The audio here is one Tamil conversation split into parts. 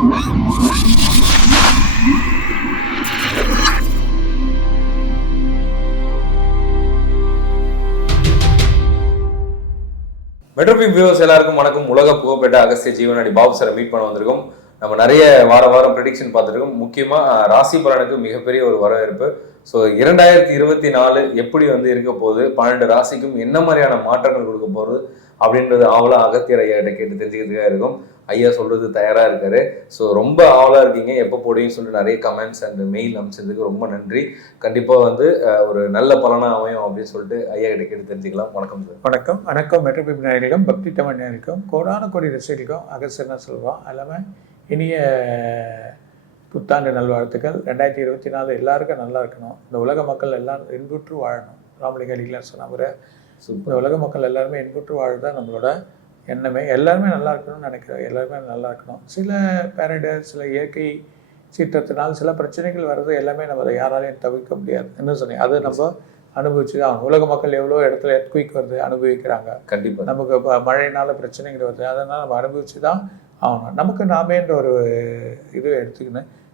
மெட்ரோபிக் வியூவர்ஸ் எல்லாருக்கும் வணக்கம். உலக புகழ்பெற்ற அகஸ்திய ஜீவனாடி பாபு சாரை மீட் பண்ண வந்திருக்கோம். நம்ம நிறைய வார வாரம் ப்ரெடிக்ஷன் பார்த்துருக்கோம். முக்கியமாக ராசி பலனுக்கு மிகப்பெரிய ஒரு வரவேற்பு. ஸோ இரண்டாயிரத்தி இருபத்தி நாலு எப்படி வந்து இருக்க போகுது? பன்னெண்டு ராசிக்கும் என்ன மாதிரியான மாற்றங்கள் கொடுக்க போகுது? அப்படின்றது ஆவலாக அகத்தியர் ஐயா கிட்ட கேட்டு தெரிஞ்சுக்கிறதுக்காக இருக்கும். ஐயா சொல்றது தயாரா இருக்காரு. ஸோ ரொம்ப ஆவலா இருக்கீங்க. எப்போ போடுவீங்கன்னு சொல்லிட்டு நிறைய கமெண்ட்ஸ் அண்ட் மெயில் அனுப்பிச்சதுக்கு ரொம்ப நன்றி. கண்டிப்பா வந்து ஒரு நல்ல பலனா அமையும் அப்படின்னு சொல்லிட்டு ஐயா கிட்ட கேட்டு தெரிஞ்சுக்கலாம். வணக்கம் சார். வணக்கம். வணக்கம். மெட்ரோபிப் நேயர்களுக்கும் பக்தி தமிழ் நேயர்களுக்கும் கோடான கோடி ரசிகர்களுக்கும் அகசர்னா சொல்லுவோம் எல்லாமே இனிய புத்தாண்டு நல்வாழ்த்துக்கள். ரெண்டாயிரத்தி இருபத்தி நாலு எல்லாருக்கும் நல்லா இருக்கணும். இந்த உலக மக்கள் எல்லாரும் இன்புற்று வாழணும். ராமலிங்க அடிகளார் சொன்ன இந்த உலக மக்கள் எல்லாருமே இன்புற்று வாழ்தான் நம்மளோட எண்ணமே எல்லாருமே நல்லா இருக்கணும்னு நினைக்கிறோம் எல்லாருமே நல்லா இருக்கணும். சில பேரடர் சில இயற்கை சீற்றத்தினால் சில பிரச்சனைகள் வர்றது எல்லாமே நம்ம அதை யாராலையும் தவிர்க்க முடியாது. என்ன சொன்னீங்க? அது நம்ம அனுபவிச்சு தான். உலக மக்கள் எவ்வளோ இடத்துல எர்த்குயிக் வருது அனுபவிக்கிறாங்க. கண்டிப்பா. நமக்கு இப்போ மழைனால பிரச்சனைகள் வருது. அதனால் நம்ம அனுபவிச்சு தான் ஆகணும். நமக்கு நாமேன்ற ஒரு இது எடுத்துக்கின்னு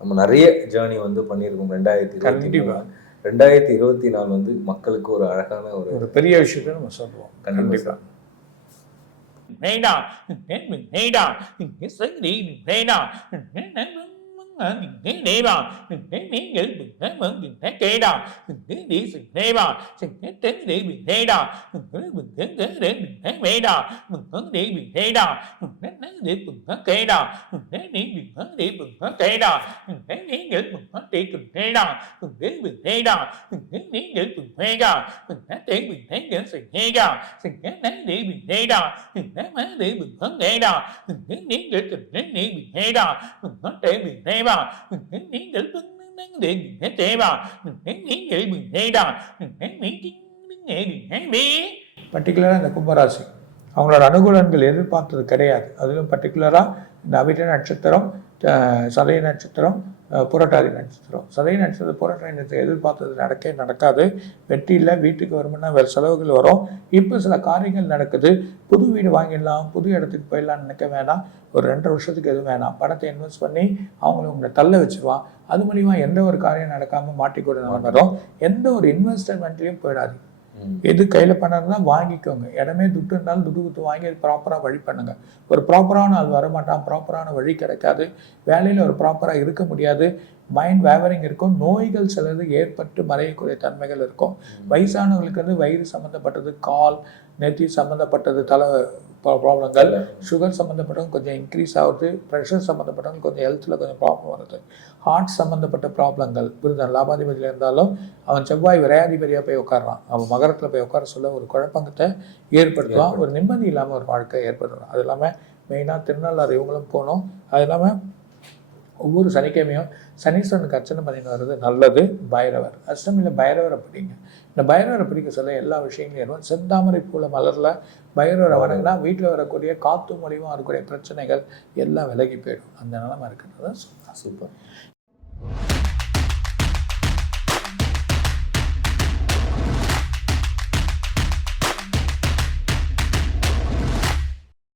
நம்ம நிறைய ஜேர்னி வந்து பண்ணியிருக்கோம் ரெண்டாயிரத்தி இருபத்தி கண்டிப்பா. ரெண்டாயிரத்தி இருபத்தி நாலு வந்து மக்களுக்கு ஒரு அழகான ஒரு ஒரு பெரிய விஷயத்தை நம்ம சொல்லுவோம் கண்டிப்பா கண்டிப்பாக கேடா நீங்கள் தேவா நீங்கள் பர்டிகுலராக இந்த கும்பராசி அவங்களோட அனுகூலங்கள் எதிர்பார்த்தது கிடையாது. அதிலும் பர்டிகுலராக இந்த அவிட்ட நட்சத்திரம் சதய நட்சத்திரம் புரட்டாதி நட்சத்திரம். சதய நட்சத்திரம் புரட்டாதி நட்சத்திரம் எதிர்பார்த்தது நடக்கவே நடக்காது. வெற்றி இல்லை வீட்டுக்கு வருமுன்னா வேறு செலவுகள் வரும். இப்போ சில காரியங்கள் நடக்குது. புது வீடு வாங்கிடலாம் புது இடத்துக்கு போயிடலாம்னு நினைக்க வேணாம். ஒரு ரெண்டரை வருஷத்துக்கு எதுவும் வேணாம். பணத்தை இன்வெஸ்ட் பண்ணி அவங்கள உங்களை தள்ள வச்சிருவான். அது மூலிமா எந்த ஒரு காரியம் நடக்காமல் மாட்டிக்கூட வரும் எந்த ஒரு இன்வெஸ்ட்மெண்ட்லேயும் போயிடாது எது கையில் பண்ணறதுனா வாங்கிக்கோங்க. இடமே துட்டு இருந்தாலும் துட்டு குத்து வாங்கி ப்ராப்பராக வழி பண்ணுங்க. ஒரு ப்ராப்பரான ஆள் வரமாட்டான். ப்ராப்பரான வழி கிடைக்காது. வேலையில் ஒரு ப்ராப்பராக இருக்க முடியாது. மைண்ட் வேவரிங் இருக்கும். நோய்கள் சிலது ஏற்பட்டு மறையக்கூடிய தன்மைகள் இருக்கும். வயசானவங்களுக்கு வந்து வயிறு சம்மந்தப்பட்டது கால் நெத்தி சம்மந்தப்பட்டது தலை ப்ராப்ளங்கள் சுகர் சம்மந்தப்பட்டவங்க கொஞ்சம் இன்க்ரீஸ் ஆகுது ப்ரெஷர் சம்மந்தப்பட்டவங்க கொஞ்சம் ஹெல்த்தில் கொஞ்சம் ப்ராப்ளம் வருது. ஹார்ட் சம்மந்தப்பட்ட ப்ராப்ளங்கள் புரிதல் லாபாதிபதியில் இருந்தாலும் அவன் செவ்வாய் விரையாதிபதியாக போய் உட்கார்றான். அவன் மகரத்தில் போய் உட்கார சொல்ல ஒரு குழப்பங்கத்தை ஏற்படுத்துவான். ஒரு நிம்மதி இல்லாமல் ஒரு வாழ்க்கை ஏற்படுத்தும். அது இல்லாமல் மெயினாக திருநள்ளாறு இவங்களும் போகணும் அது இல்லாமல் ஒவ்வொரு சனிக்கிழமையும் சனீஸ்வரனுக்கு அர்ச்சனை பண்ணிட்டு வர்றது நல்லது. பைரவர். அஷ்டமியில் பைரவரை பிடிங்க. இந்த பைரவரை பிடிக்க சொல்ல எல்லா விஷயங்களையும் ஏறும் செந்தாமரை பூல மலரில் பைரவரை வணங்கினா வீட்டில் வரக்கூடிய காத்து மூலியமாக வரக்கூடிய பிரச்சனைகள் எல்லாம் விலகி போயிடும். அந்த நிலைமை இருக்கிறது. சூப்பர்.